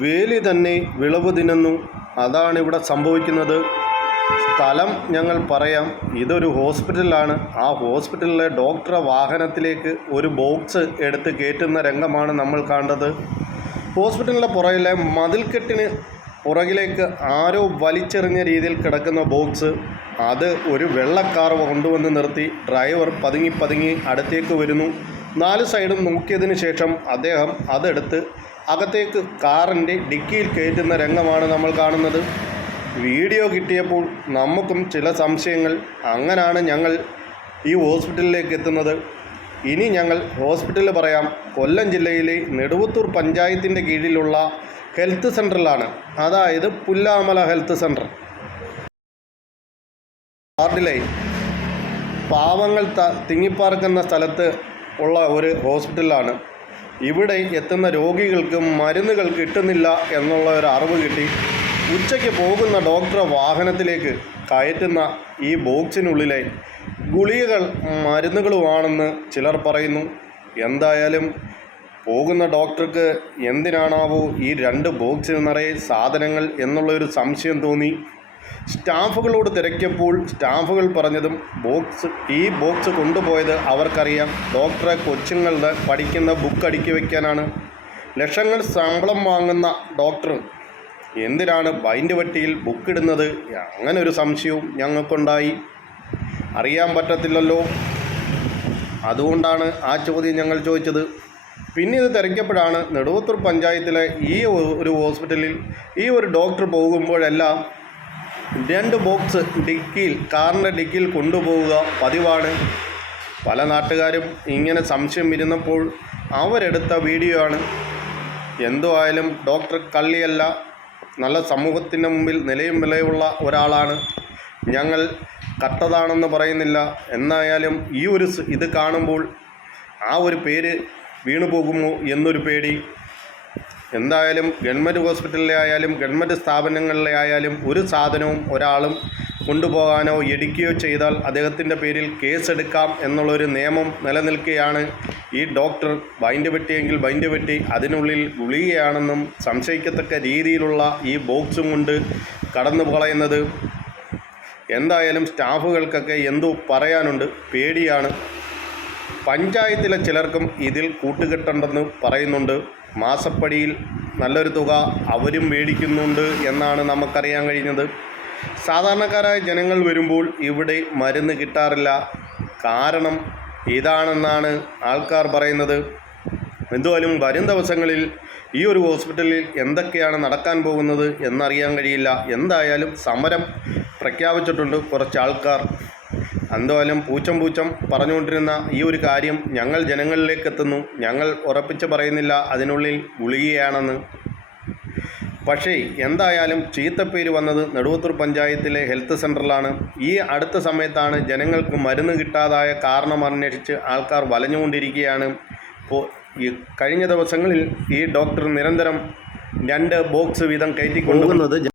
വേലി തന്നെ വിളവ് തിന്നുന്നു. അതാണിവിടെ സംഭവിക്കുന്നത്. സ്ഥലം ഞങ്ങൾ പറയാം. ഇതൊരു ഹോസ്പിറ്റലാണ്. ആ ഹോസ്പിറ്റലിലെ ഡോക്ടറെ വാഹനത്തിലേക്ക് ഒരു ബോക്സ് എടുത്ത് കയറ്റുന്ന രംഗമാണ് നമ്മൾ കണ്ടത്. ഹോസ്പിറ്റലിൻ്റെ പുറകിലെ മതിൽക്കെട്ടിന് പുറകിലേക്ക് ആരോ വലിച്ചെറിഞ്ഞ രീതിയിൽ കിടക്കുന്ന ബോക്സ്, അത് ഒരു വെള്ളക്കാർ കൊണ്ടുവന്ന് നിർത്തി. ഡ്രൈവർ പതുങ്ങി അടുത്തേക്ക് വരുന്നു. 4 സൈഡും നോക്കിയതിന് ശേഷം അദ്ദേഹം അതെടുത്ത് അകത്തേക്ക് കാറിൻ്റെ ഡിക്കിയിൽ കയറ്റുന്ന രംഗമാണ് നമ്മൾ കാണുന്നത്. വീഡിയോ കിട്ടിയപ്പോൾ നമുക്കും ചില സംശയങ്ങൾ. അങ്ങനെയാണ് ഞങ്ങൾ ഈ ഹോസ്പിറ്റലിലേക്ക് എത്തുന്നത്. ഇനി ഞങ്ങൾ ഹോസ്പിറ്റലിൽ പറയാം. കൊല്ലം ജില്ലയിലെ നെടുവത്തൂർ പഞ്ചായത്തിൻ്റെ കീഴിലുള്ള ഹെൽത്ത് സെൻ്ററിലാണ്. അതായത് പുല്ലാമല ഹെൽത്ത് സെൻ്റർ. വാർഡിലെ പാവങ്ങൾ തിങ്ങിപ്പാർക്കുന്ന സ്ഥലത്ത് ഉള്ള ഒരു ഹോസ്പിറ്റലാണ്. ഇവിടെ എത്തുന്ന രോഗികൾക്ക് മരുന്നുകൾ കിട്ടുന്നില്ല എന്നുള്ള ഒരു അറിവ് കിട്ടി. ഉച്ചയ്ക്ക് പോകുന്ന ഡോക്ടറെ വാഹനത്തിലേക്ക് കയറ്റുന്ന ഈ ബോക്സിനുള്ളിലെ ഗുളികകൾ മരുന്നുകളുമാണെന്ന് ചിലർ പറയുന്നു. എന്തായാലും പോകുന്ന ഡോക്ടർക്ക് എന്തിനാണാവോ ഈ 2 ബോക്സിന് നിറയെ സാധനങ്ങൾ എന്നുള്ളൊരു സംശയം തോന്നി. സ്റ്റാഫുകളോട് തിരക്കിയപ്പോൾ സ്റ്റാഫുകൾ പറഞ്ഞതും ഈ ബോക്സ് കൊണ്ടുപോയത് അവർക്കറിയാം. ഡോക്ടറെ കൊച്ചുങ്ങളുടെ പഠിക്കുന്ന ബുക്ക് അടുക്കി വയ്ക്കാനാണ്. ലക്ഷങ്ങൾ ശമ്പളം വാങ്ങുന്ന ഡോക്ടർ എന്തിനാണ് ബൈൻഡ് പെട്ടിയിൽ ബുക്കിടുന്നത്? അങ്ങനെ ഒരു സംശയവും ഞങ്ങൾക്കുണ്ടായി. അറിയാൻ പറ്റത്തില്ലല്ലോ. അതുകൊണ്ടാണ് ആ ചോദ്യം ഞങ്ങൾ ചോദിച്ചത്. പിന്നെ ഇത് തിരക്കിയപ്പോഴാണ് നെടുവത്തൂർ പഞ്ചായത്തിലെ ഈ ഒരു ഹോസ്പിറ്റലിൽ ഈ ഒരു ഡോക്ടർ പോകുമ്പോഴെല്ലാം 2 ബോക്സ് കാറിൻ്റെ ഡിക്കിയിൽ കൊണ്ടുപോവുക പതിവാണ്. പല നാട്ടുകാരും ഇങ്ങനെ സംശയം ഇരുന്നപ്പോൾ അവരെടുത്ത വീഡിയോ ആണ്. എന്തോ ആയാലും ഡോക്ടർ കള്ളിയല്ല, നല്ല സമൂഹത്തിൻ്റെ മുമ്പിൽ നിലയും വിലയുള്ള ഒരാളാണ്. ഞങ്ങൾ കട്ടതാണെന്ന് പറയുന്നില്ല. എന്നായാലും ഇത് കാണുമ്പോൾ ആ ഒരു പേര് വീണു പോകുമോ എന്നൊരു പേടി. എന്തായാലും ഗവൺമെൻറ് ഹോസ്പിറ്റലിലെ ആയാലും ഗവൺമെൻറ് സ്ഥാപനങ്ങളിലെ ആയാലും ഒരു സാധനവും ഒരാളും കൊണ്ടുപോകാനോ എടുക്കുകയോ ചെയ്താൽ അദ്ദേഹത്തിൻ്റെ പേരിൽ കേസെടുക്കാം എന്നുള്ളൊരു നിയമം നിലനിൽക്കുകയാണ്. ഈ ഡോക്ടർ ബൈൻഡ് പെട്ടിയെങ്കിൽ ബൈൻഡ് പെട്ടി, അതിനുള്ളിൽ ഗുളികയാണെന്നും സംശയിക്കത്തക്ക രീതിയിലുള്ള ഈ ബോക്സും കൊണ്ട് കടന്നു കളയുന്നത്. എന്തായാലും സ്റ്റാഫുകൾക്കൊക്കെ എന്തോ പറയാനുണ്ട്, പേടിയാണ്. പഞ്ചായത്തിലെ ചിലർക്കും ഇതിൽ കൂട്ടുകെട്ടുണ്ടെന്ന് പറയുന്നുണ്ട്. മാസപ്പടിയിൽ നല്ലൊരു തുക അവരും മേടിക്കുന്നുണ്ട് എന്നാണ് നമുക്കറിയാൻ കഴിഞ്ഞത്. സാധാരണക്കാരായ ജനങ്ങൾ വരുമ്പോൾ ഇവിടെ മരുന്ന് കിട്ടാറില്ല. കാരണം ഇതാണെന്നാണ് ആൾക്കാർ പറയുന്നത്. എന്തായാലും വരും ദിവസങ്ങളിൽ ഈ ഒരു ഹോസ്പിറ്റലിൽ എന്തൊക്കെയാണ് നടക്കാൻ പോകുന്നത് എന്നറിയാൻ കഴിയില്ല. എന്തായാലും സമരം പ്രഖ്യാപിച്ചിട്ടുണ്ട് കുറച്ച് ആൾക്കാർ. എന്തായാലും പൂച്ചം പറഞ്ഞുകൊണ്ടിരുന്ന ഈ ഒരു കാര്യം ഞങ്ങൾ ജനങ്ങളിലേക്ക് എത്തുന്നു. ഞങ്ങൾ ഉറപ്പിച്ച് പറയുന്നില്ല അതിനുള്ളിൽ ഗുളികയാണെന്ന്. പക്ഷേ എന്തായാലും ചീത്തപ്പേര് വന്നത് നെടുവത്തൂർ പഞ്ചായത്തിലെ ഹെൽത്ത് സെൻ്ററിലാണ്. ഈ അടുത്ത സമയത്താണ് ജനങ്ങൾക്ക് മരുന്ന് കിട്ടാതായ കാരണം അന്വേഷിച്ച് ആൾക്കാർ വലഞ്ഞുകൊണ്ടിരിക്കുകയാണ്. ഈ കഴിഞ്ഞ ദിവസങ്ങളിൽ ഈ ഡോക്ടർ നിരന്തരം 2 ബോക്സ് വീതം കയറ്റിക്കൊണ്ടുപോകുന്നത്